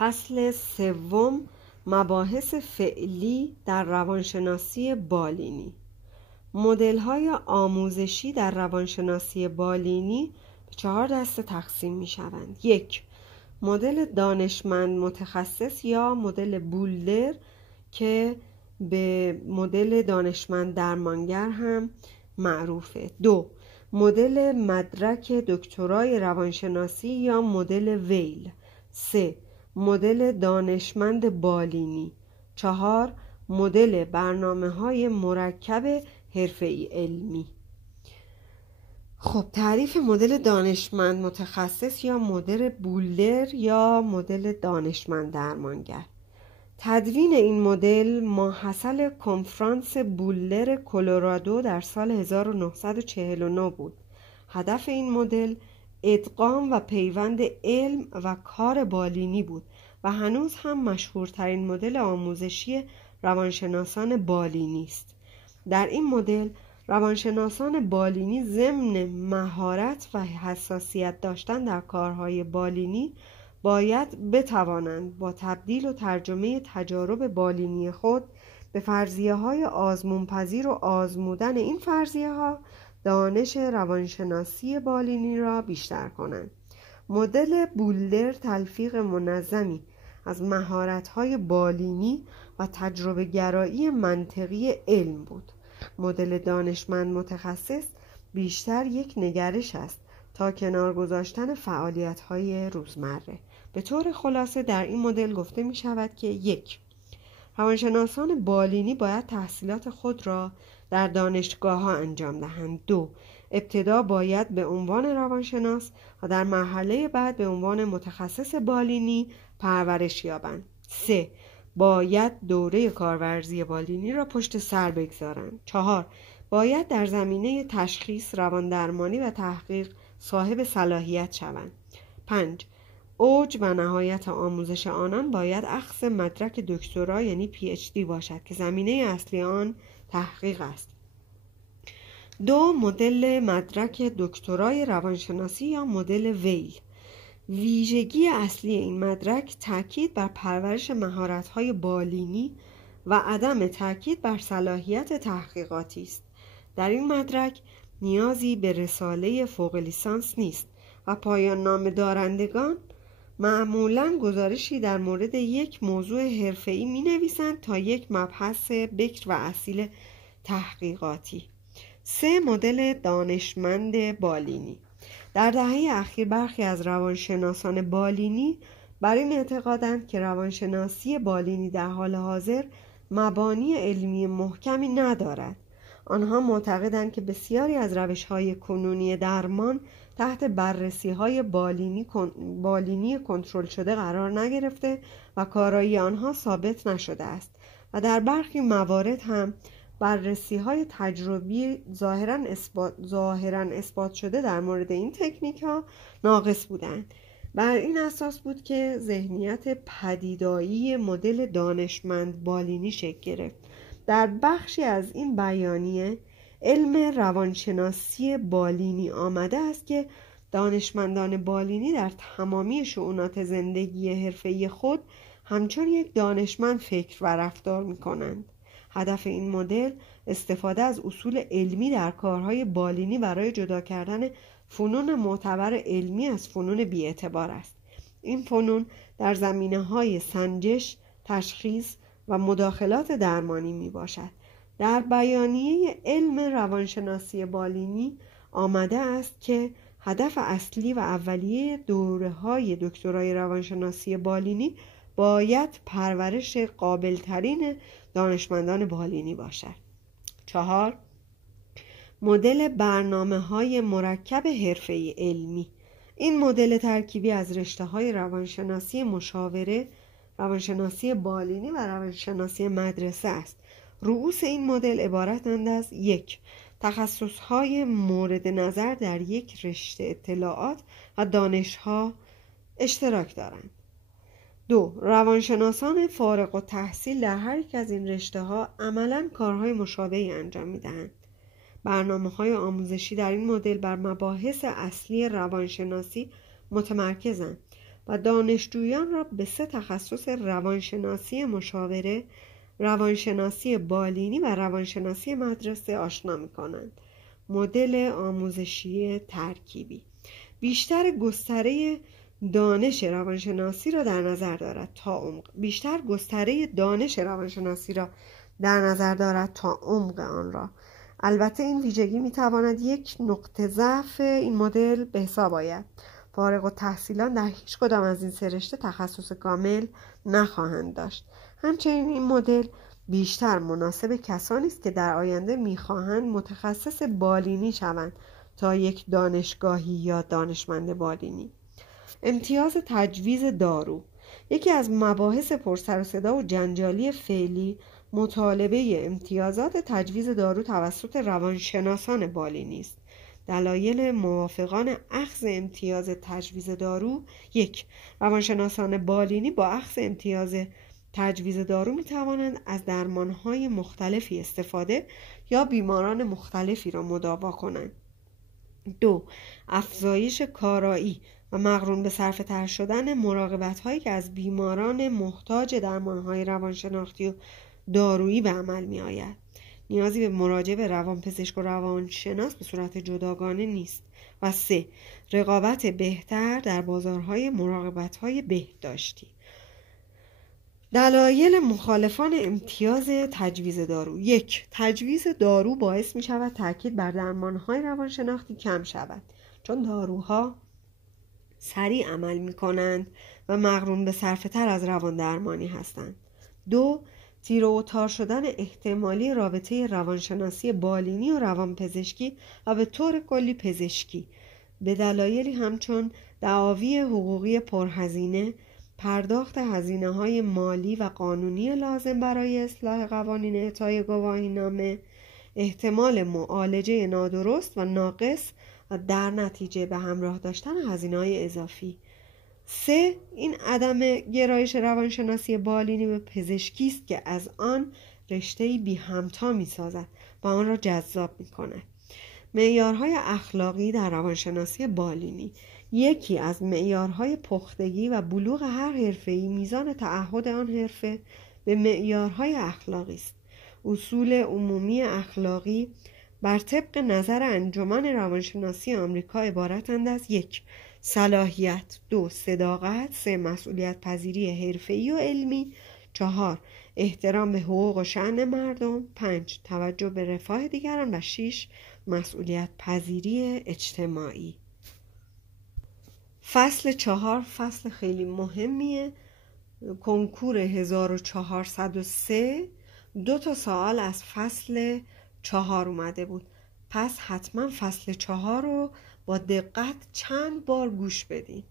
فصل سوم، مباحث فعلی در روانشناسی بالینی. مدل‌های آموزشی در روانشناسی بالینی به 4 دسته تقسیم می‌شوند. 1. مدل دانشمند متخصص یا مدل بولدر که به مدل دانشمند درمانگر هم معروفه. 2. مدل مدرک دکترای روانشناسی یا مدل ویل. 3. مدل دانشمند بالینی. 4. مدل برنامه‌های مرکب حرفه‌ای علمی. خب، تعریف مدل دانشمند متخصص یا مدل بولدر یا مدل دانشمند درمانگر. تدوین این مدل ماحصل کنفرانس بولدر کلرادو در سال 1949 بود. هدف این مدل ادغام و پیوند علم و کار بالینی بود و هنوز هم مشهورترین مدل آموزشی روانشناسان بالینی است. در این مدل روانشناسان بالینی ضمن مهارت و حساسیت داشتن در کارهای بالینی باید بتوانند با تبدیل و ترجمه تجارب بالینی خود به فرضیه‌های آزمون‌پذیر و آزمودن این فرضیه‌ها دانش روانشناسی بالینی را بیشتر کنند. مدل بولدر تلفیق منظمی از مهارت‌های بالینی و تجربه گرایی منطقی علم بود. مدل دانشمند متخصص بیشتر یک نگرش است تا کنار گذاشتن فعالیت‌های روزمره. به طور خلاصه در این مدل گفته می شود که 1. روانشناسان بالینی باید تحصیلات خود را در دانشگاه‌ها انجام دهند. 2. ابتدا باید به عنوان روانشناس و در مرحله بعد به عنوان متخصص بالینی پرورش یابند. 3. باید دوره کارورزی بالینی را پشت سر بگذارند. 4. باید در زمینه تشخیص، رواندرمانی و تحقیق صاحب صلاحیت شوند. 5. اوج و نهایت آموزش آنان باید اخذ مدرک دکترا یعنی PhD باشد که زمینه اصلی آن تحقیق است. 2. مدل مدرک دکترای روانشناسی یا مدل ویل. ویژگی اصلی این مدرک تاکید بر پرورش مهارت‌های بالینی و عدم تاکید بر صلاحیت تحقیقاتی است. در این مدرک نیازی به رساله فوق لیسانس نیست و پایان نامه دارندگان معمولاً گزارشی در مورد یک موضوع حرفه‌ای می‌نویسند تا یک مبحث بکر و اصیل تحقیقاتی. 3. مدل دانشمند بالینی. در دهه اخیر برخی از روانشناسان بالینی بر این اعتقادند که روانشناسی بالینی در حال حاضر مبانی علمی محکمی ندارد. آنها معتقدند که بسیاری از روش‌های کنونی درمان تحت بررسی‌های بالینی کنترل شده قرار نگرفته و کارایی آنها ثابت نشده است و در برخی موارد هم بررسی‌های تجربی ظاهراً اثبات شده در مورد این تکنیک‌ها ناقص بودند. بر این اساس بود که ذهنیت پدیدایی مدل دانشمند بالینی شکل گرفت. در بخشی از این بیانیه علم روانشناسی بالینی آمده است که دانشمندان بالینی در تمامی شؤونات زندگی حرفه‌ای خود همچون یک دانشمند فکر و رفتار می‌کنند. هدف این مدل استفاده از اصول علمی در کارهای بالینی برای جدا کردن فنون معتبر علمی از فنون بی‌اعتبار است. این فنون در زمینه‌های سنجش، تشخیص و مداخلات درمانی می باشد. در بیانیه علم روانشناسی بالینی آمده است که هدف اصلی و اولیه دوره‌های دکترای روانشناسی بالینی باید پرورش قابل‌ترین دانشمندان بالینی باشد. 4. مدل برنامه‌های مرکب حرفه‌ای علمی. این مدل ترکیبی از رشته‌های روانشناسی مشاوره، روانشناسی بالینی و روانشناسی مدرسه است. رؤوس این مدل عبارتند از 1. تخصص‌های مورد نظر در یک رشته اطلاعات و دانش‌ها اشتراک دارند. 2. روانشناسان فارغ التحصیل در هر یک از این رشته‌ها عملاً کارهای مشابهی انجام می‌دهند. برنامه‌های آموزشی در این مدل بر مباحث اصلی روانشناسی متمرکزند و دانشجویان را به 3 تخصص روانشناسی مشاوره، روانشناسی بالینی و روانشناسی مدرسه آشنا می‌کنند. مدل آموزشی ترکیبی بیشتر گستره دانش روانشناسی را در نظر دارد تا عمق آن را. البته این ویژگی میتواند یک نقطه ضعف این مدل به حساب آید. فارغ التحصیلان در هیچ کدام از این 3 رشته تخصص کامل نخواهند داشت. همچنین این مدل بیشتر مناسب کسانی است که در آینده میخواهند متخصص بالینی شوند تا یک دانشگاهی یا دانشمند بالینی. امتیاز تجویز دارو یکی از مباحث پرسر و صدا و جنجالی فعلی مطالبه امتیازات تجویز دارو توسط روانشناسان بالینی است. دلایل موافقان اخذ امتیاز تجویز دارو: 1. روانشناسان بالینی با اخذ امتیاز تجویز دارو می توانند از درمانهای مختلفی استفاده یا بیماران مختلفی را مداوا کنند. 2. افزایش کارایی و مقرون به صرفه تر شدن مراقبت هایی که از بیماران محتاج درمانهای روانشناختی و دارویی به عمل می آید. نیازی به مراجعه به روانپزشک و روانشناس به صورت جداگانه نیست. و 3. رقابت بهتر در بازارهای مراقبت‌های بهداشتی. دلایل مخالفان امتیاز تجویز دارو: 1. تجویز دارو باعث می شود تاکید بر درمانهای روانشناختی کم شود، چون داروها سریع عمل می کنند و مقرون به صرفه تر از روان درمانی هستند. 2. تیر و تار شدن احتمالی رابطه روانشناسی بالینی و روانپزشکی و به طور کلی پزشکی به دلایلی همچون دعاوی حقوقی پرهزینه، پرداخت هزینه‌های مالی و قانونی لازم برای اصلاح قوانین اعطای گواهینامه، احتمال معالجه نادرست و ناقص و در نتیجه به همراه داشتن هزینه‌های اضافی. 3. این عدم گرایش روانشناسی بالینی به پزشکی است که از آن رشته‌ای بی همتا می‌سازد و آن را جذاب می‌کند. معیارهای اخلاقی در روانشناسی بالینی: یکی از معیارهای پختگی و بلوغ هر حرفه‌ای میزان تعهد آن حرفه به معیارهای اخلاقی است. اصول عمومی اخلاقی بر طبق نظر انجمن روانشناسی آمریکا عبارتند از: 1. صلاحیت، 2. صداقت، 3. مسئولیت پذیری حرفه‌ای و علمی، 4. احترام به حقوق و شأن مردم، 5. توجه به رفاه دیگران و 6. مسئولیت پذیری اجتماعی. فصل 4 فصل خیلی مهمیه. کنکور 1403 2 سوال از فصل 4 اومده بود، پس حتما فصل 4 رو با دقت چند بار گوش بدین.